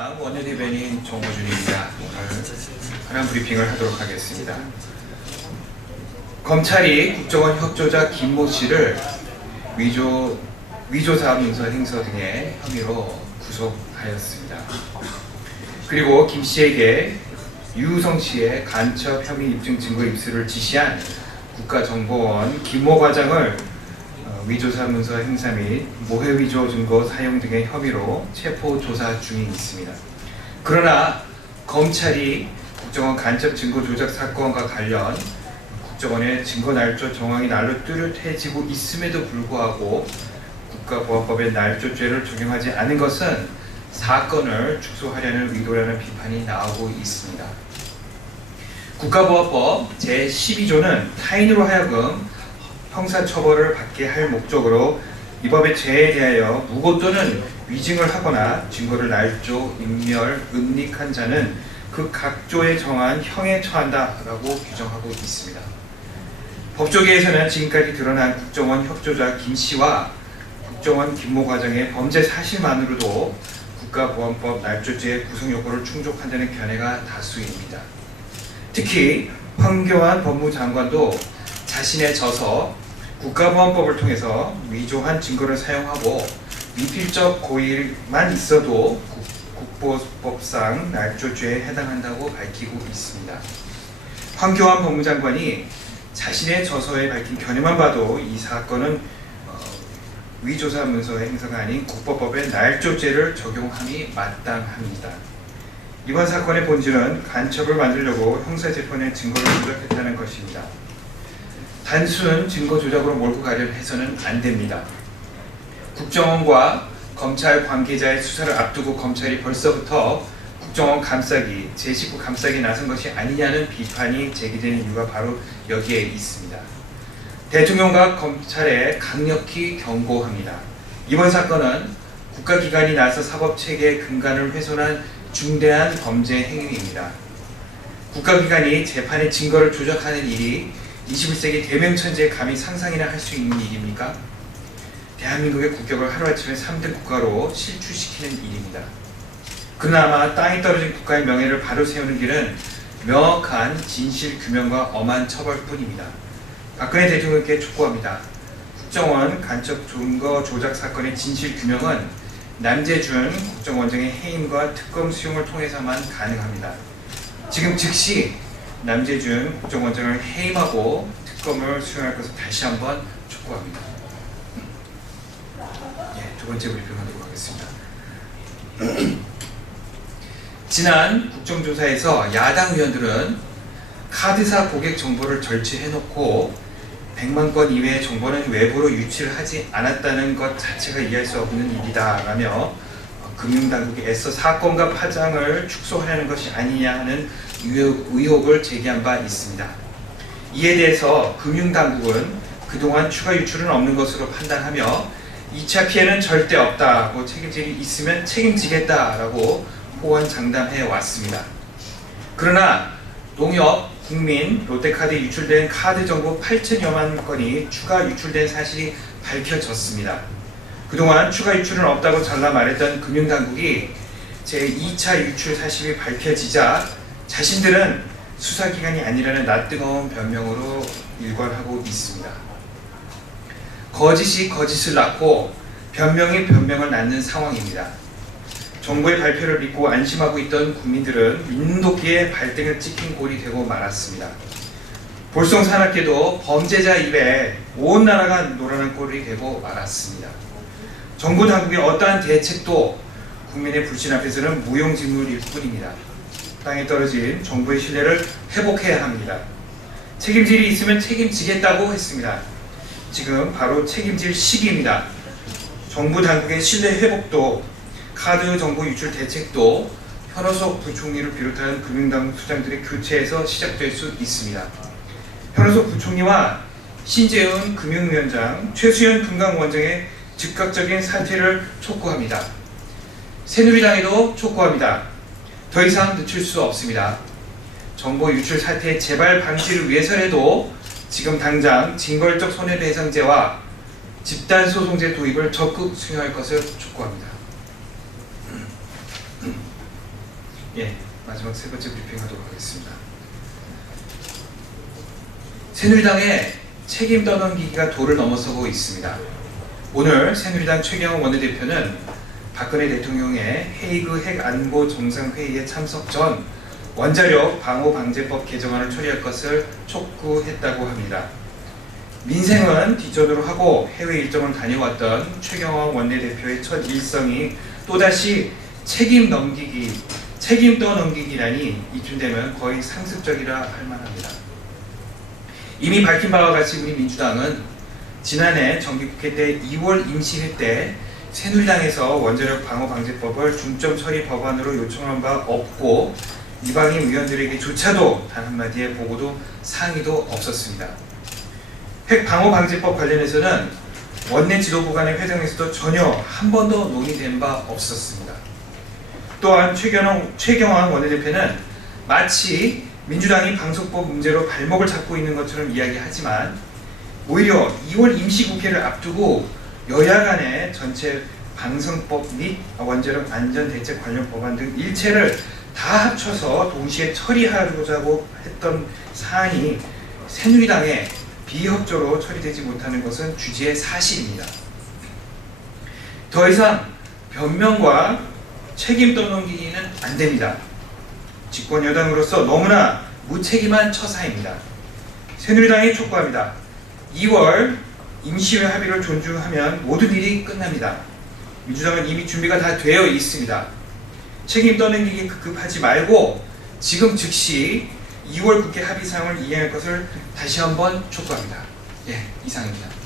민주당 원내대변인 정호준입니다. 오늘 하나만 브리핑을 하도록 하겠습니다. 검찰이 국정원 협조자 김모 씨를 위조사 문서 행서 등의 혐의로 구속하였습니다. 그리고 김 씨에게 유우성 씨의 간첩 혐의 입증 증거 입수를 지시한 국가정보원 김모 과장을 위조사 문서 행사 및 모해 위조 증거 사용 등의 혐의로 체포 조사 중에 있습니다. 그러나 검찰이 국정원 간첩 증거 조작 사건과 관련 국정원의 증거 날조 정황이 날로 뚜렷해지고 있음에도 불구하고 국가보안법의 날조죄를 적용하지 않은 것은 사건을 축소하려는 의도라는 비판이 나오고 있습니다. 국가보안법 제12조는 타인으로 하여금 형사처벌을 받게 할 목적으로 이 법의 죄에 대하여 무고 또는 위증을 하거나 증거를 날조, 인멸, 은닉한 자는 그 각조에 정한 형에 처한다라고 규정하고 있습니다. 법조계에서는 지금까지 드러난 국정원 협조자 김 씨와 국정원 김모 과장의 범죄 사실만으로도 국가보안법 날조죄의 구성 요건을 충족한다는 견해가 다수입니다. 특히 황교안 법무장관도 자신의 저서 국가보안법을 통해서 위조한 증거를 사용하고 미필적 고의만 있어도 국보법상 날조죄에 해당한다고 밝히고 있습니다. 황교안 법무장관이 자신의 저서에 밝힌 견해만 봐도 이 사건은 위조사 문서의 행사가 아닌 국보법의 날조죄를 적용함이 마땅합니다. 이번 사건의 본질은 간첩을 만들려고 형사재판의 증거를 조작했다는 것입니다. 단순 증거 조작으로 몰고 가려 해서는 안 됩니다. 국정원과 검찰 관계자의 수사를 앞두고 검찰이 벌써부터 국정원 감싸기, 제19 감싸기 나선 것이 아니냐는 비판이 제기되는 이유가 바로 여기에 있습니다. 대통령과 검찰에 강력히 경고합니다. 이번 사건은 국가기관이 나서 사법체계의 근간을 훼손한 중대한 범죄 행위입니다. 국가기관이 재판의 증거를 조작하는 일이 21세기 대명천지에 감히 상상이나 할 수 있는 일입니까? 대한민국의 국격을 하루아침에 3등 국가로 실추시키는 일입니다. 그나마 땅이 떨어진 국가의 명예를 바로 세우는 길은 명확한 진실 규명과 엄한 처벌뿐입니다. 박근혜 대통령께 촉구합니다. 국정원 간첩 증거 조작 사건의 진실 규명은 남재준 국정원장의 해임과 특검 수용을 통해서만 가능합니다. 지금 즉시 남재준 국정원장을 해임하고 특검을 수용할 것을 다시 한번 촉구합니다. 두 번째 브리핑하도록 하겠습니다. 지난 국정조사에서 야당 의원들은 카드사 고객 정보를 절취해놓고 100만 건 이외의 정보는 외부로 유치를 하지 않았다는 것 자체가 이해할 수 없는 일이다라며 금융당국이 애써 사건과 파장을 축소하려는 것이 아니냐 하는 의혹을 제기한 바 있습니다. 이에 대해서 금융당국은 그동안 추가 유출은 없는 것으로 판단하며 2차 피해는 절대 없다고 책임질이 있으면 책임지겠다라고 호언장담해 왔습니다. 그러나 농협, 국민, 롯데카드에 유출된 카드 정보 8천여만 건이 추가 유출된 사실이 밝혀졌습니다. 그동안 추가 유출은 없다고 잘라 말했던 금융당국이 제2차 유출 사실이 밝혀지자 자신들은 수사기관이 아니라는 낯뜨거운 변명으로 일관하고 있습니다. 거짓이 거짓을 낳고 변명이 변명을 낳는 상황입니다. 정부의 발표를 믿고 안심하고 있던 국민들은 민도끼에 발등을 찍힌 꼴이 되고 말았습니다. 볼썽사납게도 범죄자 입에 온 나라가 놀아난 꼴이 되고 말았습니다. 정부 당국의 어떠한 대책도 국민의 불신 앞에서는 무용지물일 뿐입니다. 땅에 떨어진 정부의 신뢰를 회복해야 합니다. 책임질이 있으면 책임지겠다고 했습니다. 지금 바로 책임질 시기입니다. 정부 당국의 신뢰 회복도 카드 정보 유출 대책도 현호석 부총리를 비롯한 금융당국 수장들의 교체에서 시작될 수 있습니다. 현호석 부총리와 신재은 금융위원장, 최수연 금강원장의 즉각적인 사퇴를 촉구합니다. 새누리당에도 촉구합니다. 더 이상 늦출 수 없습니다. 정보 유출 사태의 재발 방지를 위해서라도 지금 당장 징벌적 손해배상제와 집단소송제 도입을 적극 수용할 것을 촉구합니다. 예, 마지막 세 번째 브리핑하도록 하겠습니다. 새누리당의 책임 떠넘기기가 도를 넘어서고 있습니다. 오늘 새누리당 최경호 원내대표는 박근혜 대통령의 헤이그 핵안보 정상회의에 참석 전 원자력 방호방제법 개정안을 처리할 것을 촉구했다고 합니다. 민생은 뒷전으로 하고 해외 일정을 다녀왔던 최경호 원내대표의 첫 일성이 또다시 책임 떠넘기기라니 이쯤 되면 거의 상습적이라 할 만합니다. 이미 밝힌 바와 같이 우리 민주당은 지난해 정기국회 때 2월 임시회 때 새누리당에서 원자력 방호방제법을 중점 처리 법안으로 요청한 바 없고 이방인 의원들에게조차도 단 한마디의 보고도 상의도 없었습니다. 핵방호방제법 관련해서는 원내 지도부 간의 회동에서도 전혀 한 번도 논의된 바 없었습니다. 또한 최경환 원내대표는 마치 민주당이 방송법 문제로 발목을 잡고 있는 것처럼 이야기하지만 오히려 2월 임시국회를 앞두고 여야 간의 전체 방송법 및 원자력 안전대책 관련 법안 등 일체를 다 합쳐서 동시에 처리하고자 했던 사안이 새누리당의 비협조로 처리되지 못하는 것은 주지의 사실입니다. 더 이상 변명과 책임 떠넘기기는 안 됩니다. 집권 여당으로서 너무나 무책임한 처사입니다. 새누리당이 촉구합니다. 2월 임시회 합의를 존중하면 모든 일이 끝납니다. 민주당은 이미 준비가 다 되어 있습니다. 책임 떠넘기기 급급하지 말고 지금 즉시 2월 국회 합의사항을 이행할 것을 다시 한번 촉구합니다. 예, 이상입니다.